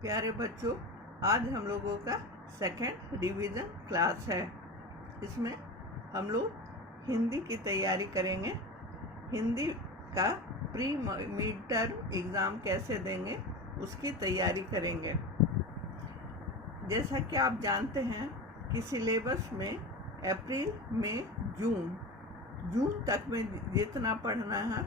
प्यारे बच्चों, आज हम लोगों का सेकंड रिवीजन क्लास है। इसमें हम लोग हिंदी की तैयारी करेंगे। हिंदी का प्री मिड टर्म एग्ज़ाम कैसे देंगे उसकी तैयारी करेंगे। जैसा कि आप जानते हैं कि सिलेबस में अप्रैल, मई, जून तक में जितना पढ़ना है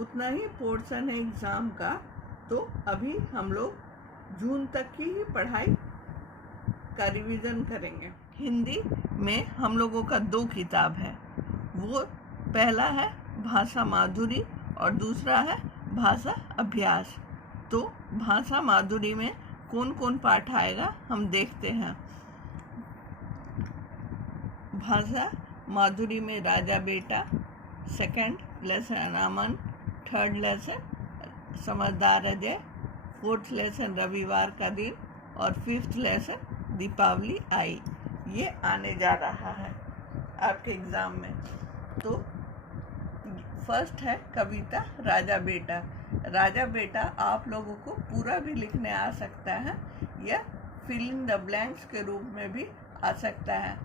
उतना ही पोर्शन है एग्ज़ाम का। तो अभी हम लोग जून तक की ही पढ़ाई का रिवीजन करेंगे। हिंदी में हम लोगों का 2 किताब है। वो पहला है भाषा माधुरी और दूसरा है भाषा अभ्यास। तो भाषा माधुरी में कौन कौन पाठ आएगा हम देखते हैं। भाषा माधुरी में राजा बेटा, सेकंड लेसन अमन, थर्ड लेसन समझदार अजय, फोर्थ लेसन रविवार का दिन और फिफ्थ लेसन दीपावली आई। ये आने जा रहा है आपके एग्ज़ाम में। तो फर्स्ट है कविता राजा बेटा। राजा बेटा आप लोगों को पूरा भी लिखने आ सकता है या फिल इन द ब्लैंक्स के रूप में भी आ सकता है।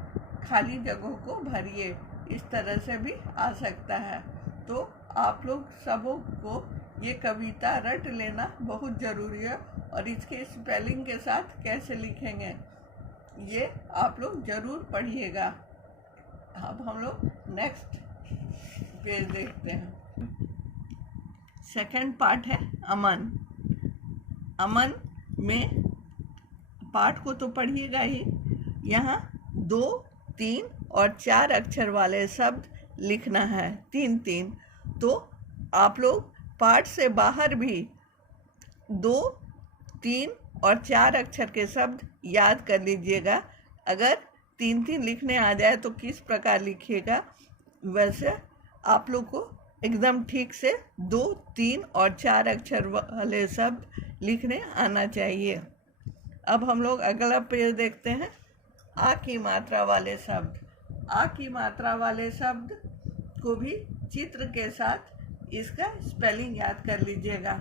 खाली जगहों को भरिए, इस तरह से भी आ सकता है। तो आप लोग सबों को ये कविता रट लेना बहुत ज़रूरी है और इसके स्पेलिंग के साथ कैसे लिखेंगे ये आप लोग ज़रूर पढ़िएगा। अब हम लोग नेक्स्ट पेज देखते हैं। सेकंड पार्ट है अमन। अमन में पाठ को तो पढ़िएगा ही। यहाँ 2, 3 और 4 अक्षर वाले शब्द लिखना है, 3-3। तो आप लोग पाठ से बाहर भी 2, 3 और 4 अक्षर के शब्द याद कर लीजिएगा। अगर 3-3 लिखने आ जाए तो किस प्रकार लिखिएगा, वैसे आप लोग को एकदम ठीक से 2, 3 और 4 अक्षर वाले शब्द लिखने आना चाहिए। अब हम लोग अगला पेज देखते हैं। आ की मात्रा वाले शब्द। आ की मात्रा वाले शब्द को भी चित्र के साथ इसका स्पेलिंग याद कर लीजिएगा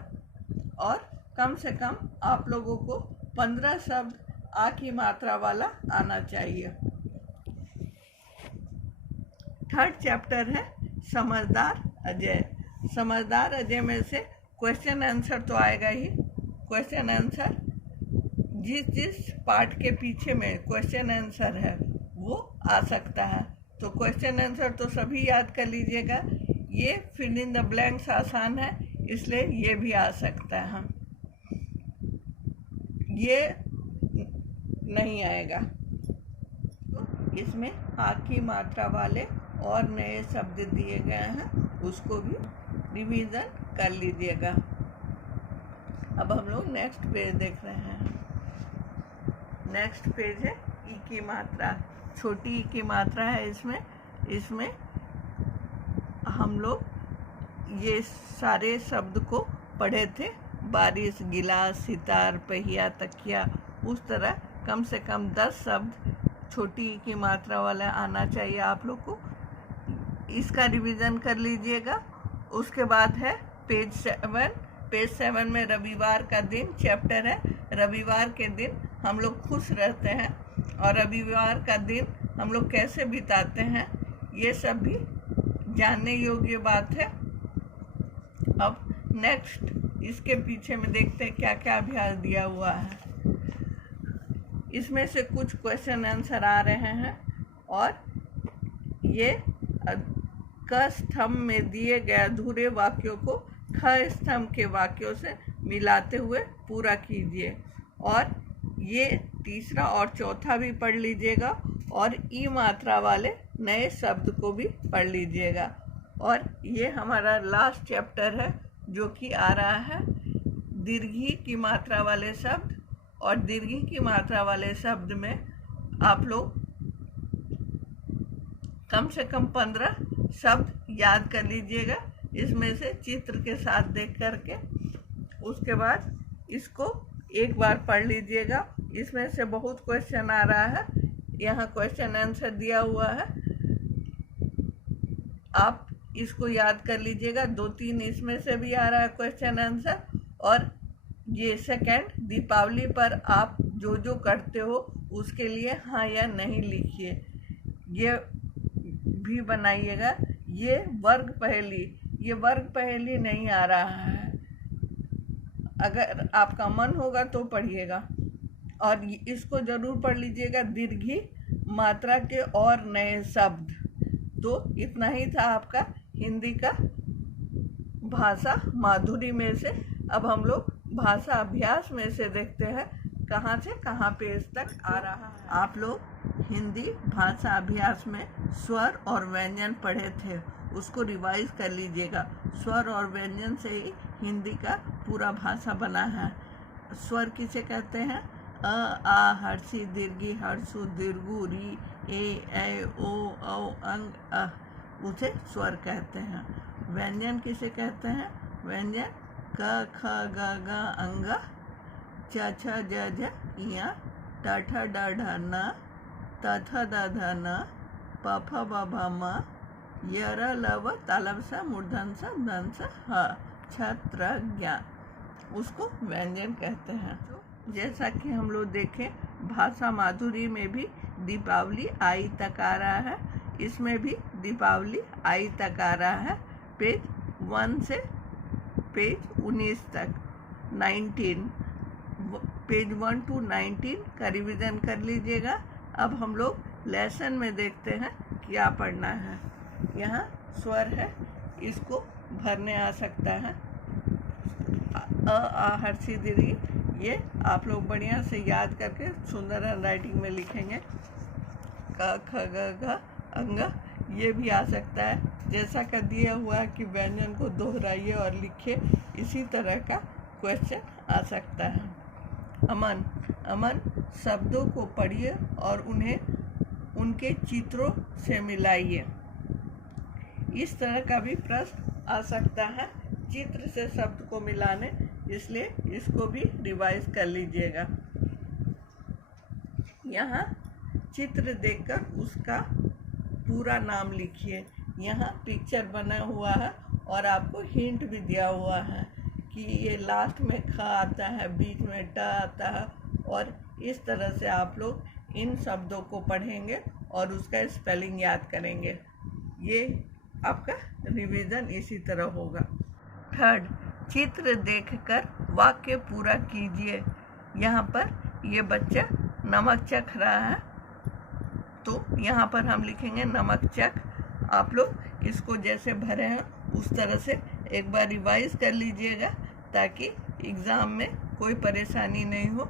और कम से कम आप लोगों को 15 शब्द आ की मात्रा वाला आना चाहिए। थर्ड चैप्टर है समझदार अजय। समझदार अजय में से क्वेश्चन आंसर तो आएगा ही। क्वेश्चन आंसर जिस पार्ट के पीछे में क्वेश्चन आंसर है वो आ सकता है। तो क्वेश्चन आंसर तो सभी याद कर लीजिएगा। ये फिल इन द ब्लैंक्स आसान है, इसलिए ये भी आ सकता है। ये नहीं आएगा। तो इसमें आ की मात्रा वाले और नए शब्द दिए गए हैं, उसको भी रिवीजन कर लीजिएगा। अब हम लोग नेक्स्ट पेज देख रहे हैं। नेक्स्ट पेज है ई की मात्रा। छोटी ई की मात्रा है इसमें हम लोग ये सारे शब्द को पढ़े थे। बारिश, गिलास, सितार, पहिया, तकिया, उस तरह कम से कम 10 शब्द छोटी ई की मात्रा वाला आना चाहिए आप लोग को। इसका रिवीजन कर लीजिएगा। उसके बाद है पेज 7। पेज 7 में रविवार का दिन चैप्टर है। रविवार के दिन हम लोग खुश रहते हैं और रविवार का दिन हम लोग कैसे बिताते हैं ये सब भी जानने योग्य बात है। अब नेक्स्ट इसके पीछे में देखते हैं क्या क्या अभ्यास दिया हुआ है। इसमें से कुछ क्वेश्चन आंसर आ रहे हैं और ये क स्तंभ में दिए गए अधूरे वाक्यों को ख स्तंभ के वाक्यों से मिलाते हुए पूरा कीजिए। और ये तीसरा और चौथा भी पढ़ लीजिएगा और ई मात्रा वाले नए शब्द को भी पढ़ लीजिएगा। और ये हमारा लास्ट चैप्टर है जो कि आ रहा है दीर्घी की मात्रा वाले शब्द। और दीर्घी की मात्रा वाले शब्द में आप लोग कम से कम 15 शब्द याद कर लीजिएगा, इसमें से चित्र के साथ देख करके। उसके बाद इसको एक बार पढ़ लीजिएगा। इसमें से बहुत क्वेश्चन आ रहा है, यहाँ क्वेश्चन आंसर दिया हुआ है, आप इसको याद कर लीजिएगा। 2-3 इसमें से भी आ रहा है क्वेश्चन आंसर और ये सेकंड, दीपावली पर आप जो जो करते हो उसके लिए हाँ या नहीं लिखिए, ये भी बनाइएगा। ये वर्ग पहेली नहीं आ रहा है, अगर आपका मन होगा तो पढ़िएगा और इसको जरूर पढ़ लीजिएगा। दीर्घी मात्रा के और नए शब्द। तो इतना ही था आपका हिंदी का भाषा माधुरी में से। अब हम लोग भाषा अभ्यास में से देखते हैं कहाँ से कहाँ पेज तक आ रहा है। आप लोग हिंदी भाषा अभ्यास में स्वर और व्यंजन पढ़े थे, उसको रिवाइज कर लीजिएगा। स्वर और व्यंजन से ही हिंदी का पूरा भाषा बना है। स्वर किसे कहते हैं? अ, आ, हर्षी, दीर्घी, हर्षु, दीर्घु, री, ए, ओ, औ, अंग, अ, उसे स्वर कहते हैं। व्यंजन किसे कहते हैं? व्यंजन क, ख, ग, घ, अंग, च, छ, ज, झ, इया, ट, ठ, ड, ढ, न, त, थ, द, ध, न, प, फ, ब, भ, म, य, र, ल, व, तालब स, मूर्धन स, दंत स, ह, छ, त्र, ज्ञ, उसको व्यंजन कहते हैं। तो जैसा कि हम लोग देखें, भाषा माधुरी में भी दीपावली आई तक आ रहा है, इसमें भी दीपावली आई तक आ रहा है। पेज 1 से पेज 19 तक, 19, पेज 1 to 19 का रिवीजन कर लीजिएगा। अब हम लोग लेसन में देखते हैं क्या पढ़ना है। यहाँ स्वर है, इसको भरने आ सकता है। अ, आ, हर्षी, दीर्घी, ये आप लोग बढ़िया से याद करके सुंदर हैंडराइटिंग में लिखेंगे। क, ख, ग, घ, अंग, ये भी आ सकता है। जैसा का दिया हुआ है कि व्यंजन को दोहराइए और लिखिए, इसी तरह का क्वेश्चन आ सकता है। अमन, अमन शब्दों को पढ़िए और उन्हें उनके चित्रों से मिलाइए। इस तरह का भी प्रश्न आ सकता है, चित्र से शब्द को मिलाने, इसलिए इसको भी रिवाइज कर लीजिएगा। यहाँ चित्र देखकर उसका पूरा नाम लिखिए। यहाँ पिक्चर बना हुआ है और आपको हिंट भी दिया हुआ है कि ये लास्ट में ख आता है, बीच में ट आता है, और इस तरह से आप लोग इन शब्दों को पढ़ेंगे और उसका स्पेलिंग याद करेंगे। ये आपका रिवीजन इसी तरह होगा। थर्ड, चित्र देखकर वाक्य पूरा कीजिए। यहाँ पर ये बच्चा नमक चख रहा है, तो यहाँ पर हम लिखेंगे नमक चख। आप लोग इसको जैसे भरे हैं उस तरह से एक बार रिवाइज कर लीजिएगा ताकि एग्ज़ाम में कोई परेशानी नहीं हो।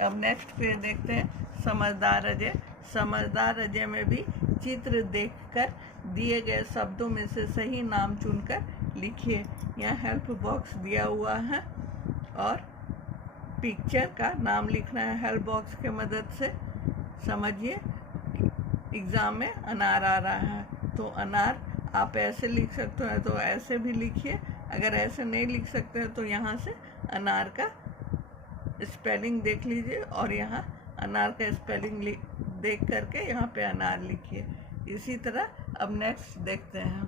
अब नेक्स्ट पेज देखते हैं, समझदार अजय। समझदार अजय में भी चित्र देखकर दिए गए शब्दों में से सही नाम चुनकर लिखिए। यहाँ हेल्प बॉक्स दिया हुआ है और पिक्चर का नाम लिखना है हेल्प बॉक्स के मदद से। समझिए, एग्ज़ाम में अनार आ रहा है, तो अनार आप ऐसे लिख सकते हैं तो ऐसे भी लिखिए। अगर ऐसे नहीं लिख सकते हैं तो यहाँ से अनार का स्पेलिंग देख लीजिए और यहाँ अनार का स्पेलिंग देख करके यहाँ पे अनार लिखिए। इसी तरह अब नेक्स्ट देखते हैं।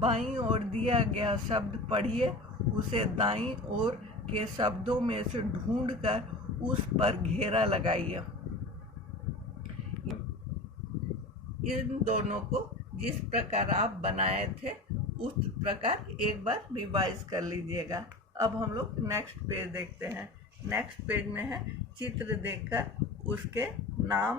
बाईं ओर दिया गया शब्द पढ़िए, उसे दाईं ओर के शब्दों में से ढूंढकर उस पर घेरा लगाइए। इन दोनों को जिस प्रकार आप बनाए थे उस प्रकार एक बार रिवाइज कर लीजिएगा। अब हम लोग नेक्स्ट पेज देखते हैं। नेक्स्ट पेज में है चित्र देखकर उसके नाम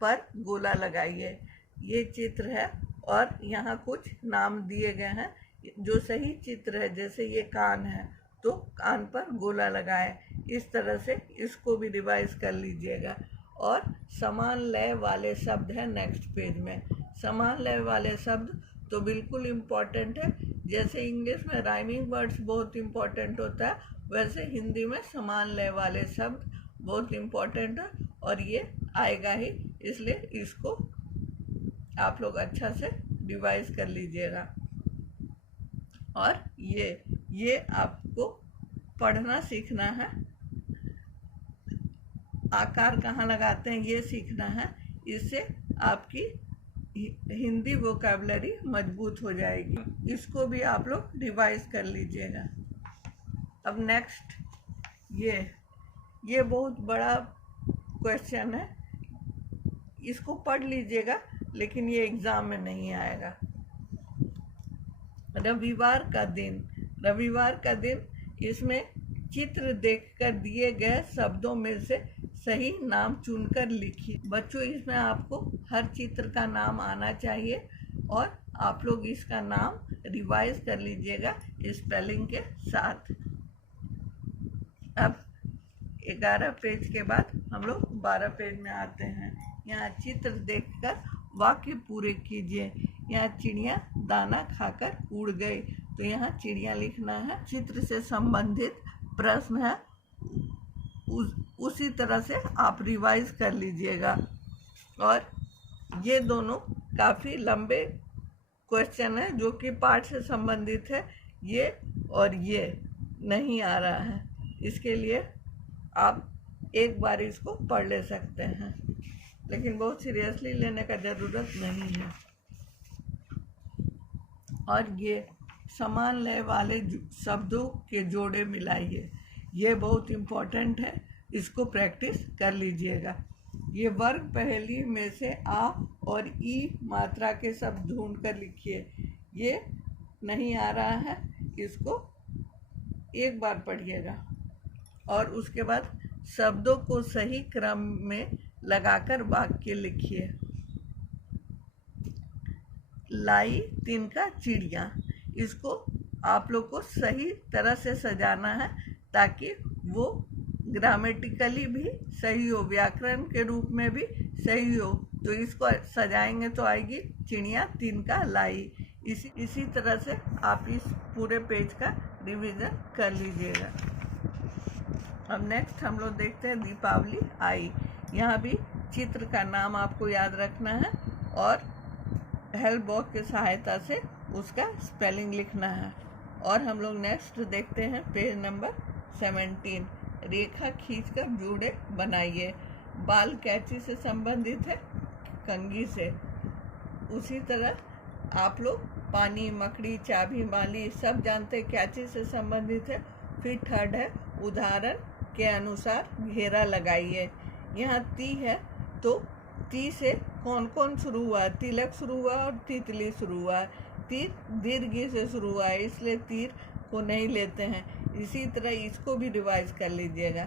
पर गोला लगाइए। ये चित्र है और यहाँ कुछ नाम दिए गए हैं। जो सही चित्र है, जैसे ये कान है तो कान पर गोला लगाए। इस तरह से इसको भी रिवाइज कर लीजिएगा। और समान लय वाले शब्द है नेक्स्ट पेज में। समान लय वाले शब्द तो बिल्कुल इम्पॉर्टेंट है। जैसे इंग्लिश में राइमिंग वर्ड्स बहुत इम्पॉर्टेंट होता है, वैसे हिंदी में समान लय वाले शब्द बहुत इम्पॉर्टेंट है और ये आएगा ही, इसलिए इसको आप लोग अच्छा से रिवाइज कर लीजिएगा। और ये आपको पढ़ना सीखना है, आकार कहाँ लगाते हैं ये सीखना है। इससे आपकी हिंदी वोकैबुलरी मजबूत हो जाएगी। इसको भी आप लोग रिवाइज कर लीजिएगा। अब नेक्स्ट ये बहुत बड़ा क्वेश्चन है, इसको पढ़ लीजिएगा लेकिन ये एग्ज़ाम में नहीं आएगा। रविवार का दिन, इसमें चित्र देखकर दिए गए शब्दों में से सही नाम चुनकर लिखिए। बच्चों, इसमें आपको हर चित्र का नाम आना चाहिए और आप लोग इसका नाम रिवाइज कर लीजिएगा स्पेलिंग के साथ। अब 11 पेज के बाद हम लोग 12 पेज में आते हैं। यहाँ चित्र देखकर वाक्य पूरे कीजिए। यहाँ चिड़िया दाना खाकर उड़ गई, तो यहाँ चिड़िया लिखना है। चित्र से संबंधित प्रश्न है, उसी तरह से आप रिवाइज कर लीजिएगा। और ये दोनों काफ़ी लंबे क्वेश्चन है जो कि पाठ से संबंधित है, ये और ये नहीं आ रहा है, इसके लिए आप एक बार इसको पढ़ ले सकते हैं, लेकिन बहुत सीरियसली लेने का ज़रूरत नहीं है। और ये समान लय वाले शब्दों के जोड़े मिलाइए, ये बहुत इम्पोर्टेंट है, इसको प्रैक्टिस कर लीजिएगा। ये वर्ग पहेली में से आ और ई मात्रा के शब्द ढूंढ कर लिखिए। ये नहीं आ रहा है, इसको एक बार पढ़िएगा और उसके बाद शब्दों को सही क्रम में लगाकर वाक्य लिखिए। लाई तिनका चिड़िया, इसको आप लोग को सही तरह से सजाना है ताकि वो ग्रामेटिकली भी सही हो, व्याकरण के रूप में भी सही हो। तो इसको सजाएंगे तो आएगी चिड़िया तिनका लाई। इसी तरह से आप इस पूरे पेज का रिवीजन कर लीजिएगा। अब नेक्स्ट हम लोग देखते हैं दीपावली आई। यहाँ भी चित्र का नाम आपको याद रखना है और हेल्प बॉक्स की सहायता से उसका स्पेलिंग लिखना है। और हम लोग नेक्स्ट देखते हैं पेज नंबर 17। रेखा खींचकर जोड़े बनाइए। बाल कैंची से संबंधित है, कंघी से। उसी तरह आप लोग पानी, मकड़ी, चाबी, माली सब जानते हैं कैंची से संबंधित है। फिर थर्ड है उदाहरण के अनुसार घेरा लगाइए। यहाँ ती है तो ती से कौन कौन शुरू हुआ, तिलक शुरू हुआ और तितली शुरू हुआ। तीर दीर्घ से शुरू हुआ है, इसलिए तीर को नहीं लेते हैं। इसी तरह इसको भी रिवाइज कर लीजिएगा।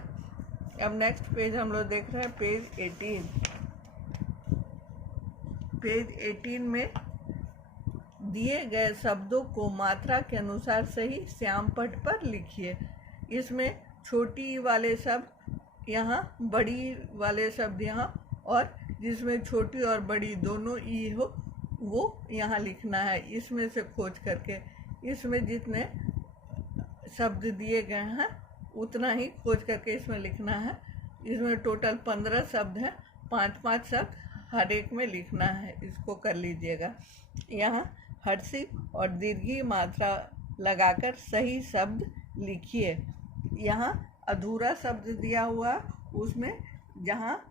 अब नेक्स्ट पेज हम लोग देख रहे हैं पेज 18। पेज 18 में दिए गए शब्दों को मात्रा के अनुसार सही श्यामपट्ट पर लिखिए। इसमें छोटी वाले शब्द यहाँ, बड़ी वाले शब्द यहाँ, और जिसमें छोटी और बड़ी दोनों ई हो वो यहाँ लिखना है। इसमें से खोज करके इसमें जितने शब्द दिए गए हैं उतना ही खोज करके इसमें लिखना है। इसमें टोटल 15 शब्द हैं, 5-5 शब्द हर एक में लिखना है। इसको कर लीजिएगा। यहाँ हर्षी और दीर्घी मात्रा लगाकर सही शब्द लिखिए। यहाँ अधूरा शब्द दिया हुआ, उसमें जहाँ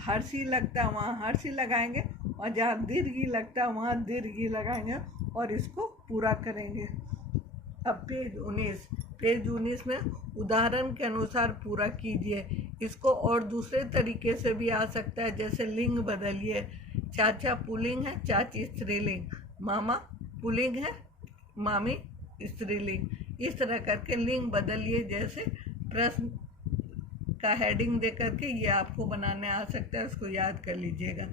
हर्षी लगता है वहाँ हर्षी लगाएंगे और जहाँ दीर्घी लगता है वहाँ दीर्घी लगाएंगे और इसको पूरा करेंगे। अब पेज 19 में उदाहरण के अनुसार पूरा कीजिए। इसको और दूसरे तरीके से भी आ सकता है, जैसे लिंग बदलिए। चाचा पुल्लिंग है, चाची स्त्रीलिंग। मामा पुल्लिंग है, मामी स्त्रीलिंग। इस तरह करके लिंग बदलिए। जैसे प्रश्न का हेडिंग दे करके ये आपको बनाने आ सकता है, उसको याद कर लीजिएगा।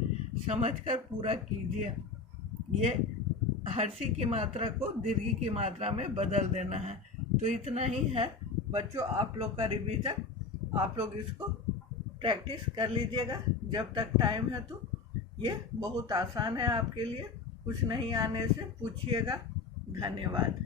समझकर पूरा कीजिए। ये हर्षी की मात्रा को दीर्घी की मात्रा में बदल देना है। तो इतना ही है बच्चों, आप लोग का रिवीजन। आप लोग इसको प्रैक्टिस कर लीजिएगा जब तक टाइम है। तो ये बहुत आसान है आपके लिए। कुछ नहीं आने से पूछिएगा। धन्यवाद।